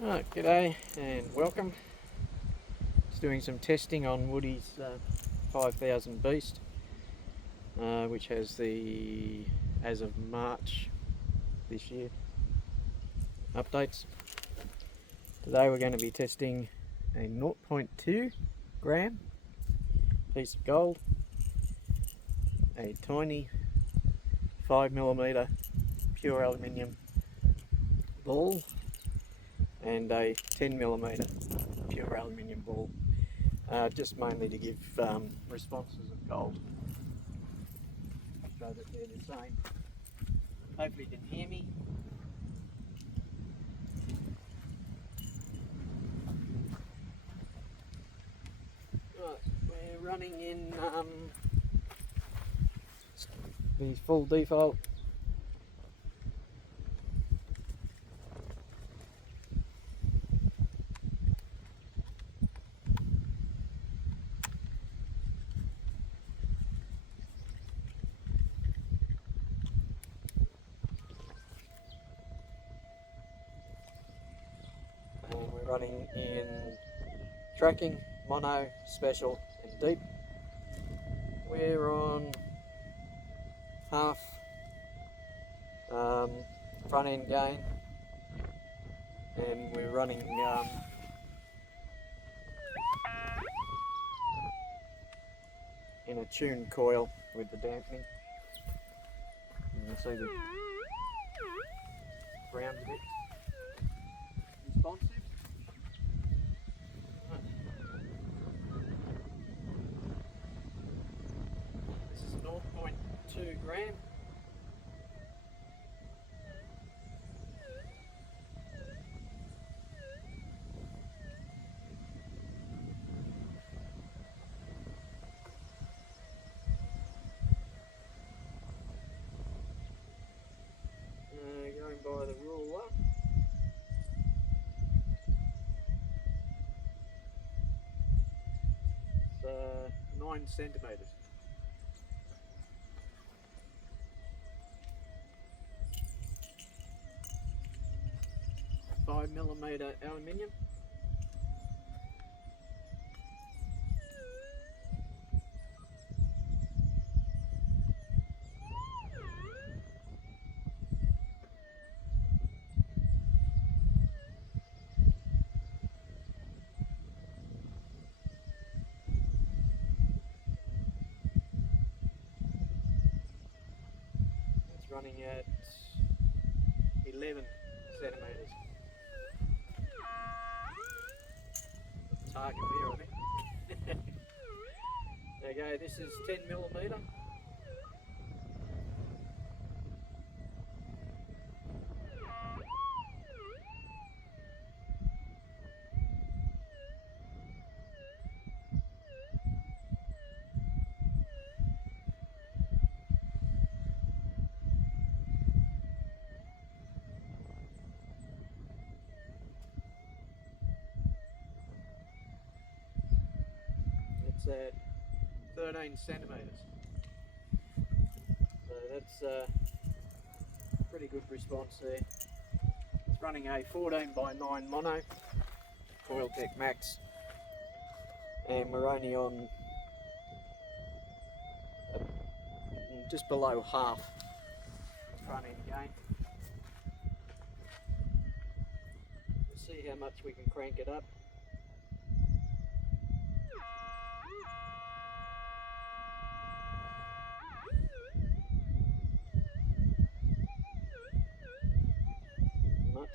Right, g'day and welcome. Just doing some testing on Woody's 5000 Beast, which has the, as of March this year, updates. Today we're going to be testing a 0.2 gram piece of gold, a tiny 5mm pure aluminium ball, and a 10mm pure aluminium ball, just mainly to give responses of gold, so that they're the same. Hopefully you can hear me. Right, we're running in the full default. And we're running in tracking, mono, special and deep. We're on half front end gain, and we're running in a tuned coil with the dampening. You can see the ground's a bit responsive. This is 0.2 gram. Going by the ruler. It's 9 centimetres. Five millimetre aluminium. It's running at 11 centimetres. Target there, I think. Okay, this is 10mm. It's at 13 centimetres. So that's a pretty good response there. It's running a 14x9 mono, Coiltek Max, and we're only on just below half front end gain. We'll see how much we can crank it up. Much.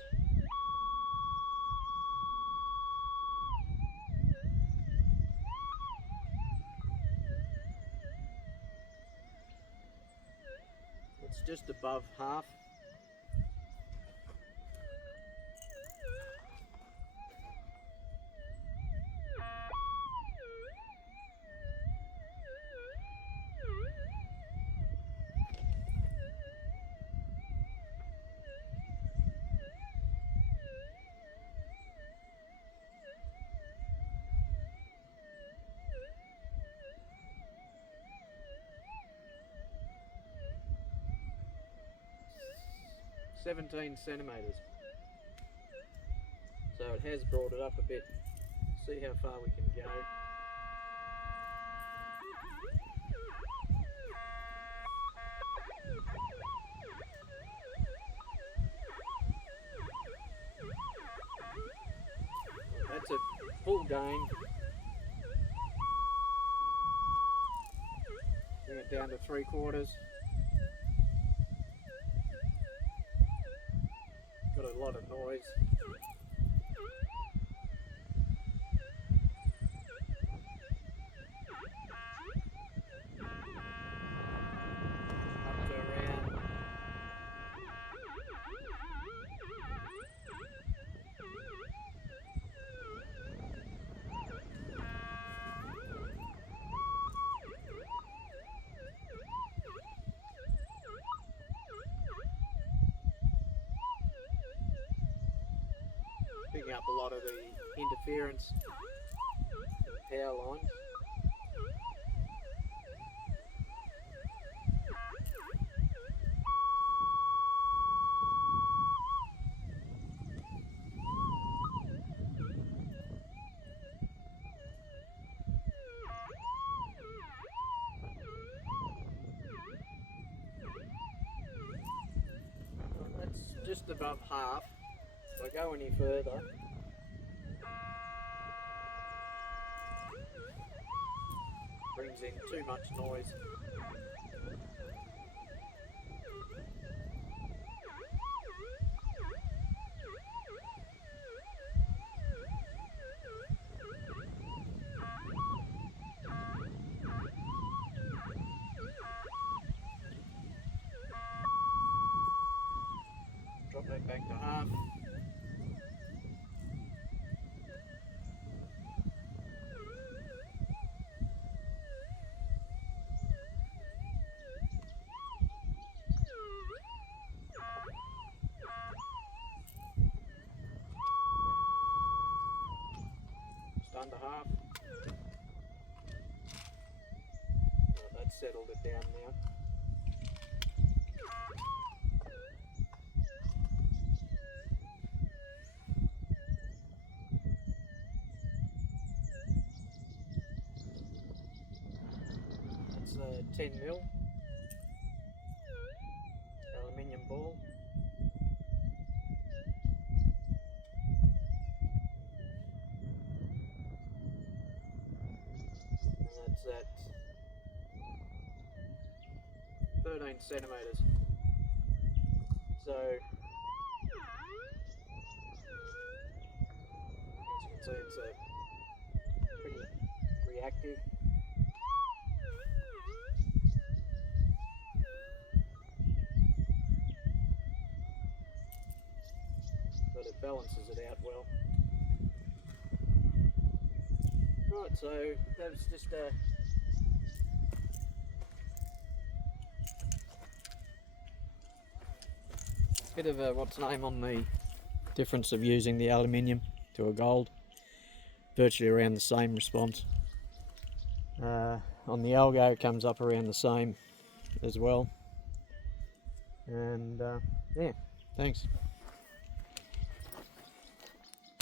It's just above half. (17 centimetres). So So it has brought it up a bit. See how far we can go. That's a full gain. Bring it down to 3/4. Got a lot of noise. Up to around. Picking up a lot of the interference power lines. That's just above half. If I go any further, brings in too much noise. Drop that back to half. Just under half. Well, that's settled it down now. That's a 10mm aluminium ball. And that's at 13 centimetres. So, as you can see, it's pretty reactive. But it balances it out well. Right, so that was just a bit of a what's name on the difference of using the aluminium to a gold. Virtually around the same response. On the algo it comes up around the same as well. And yeah, thanks.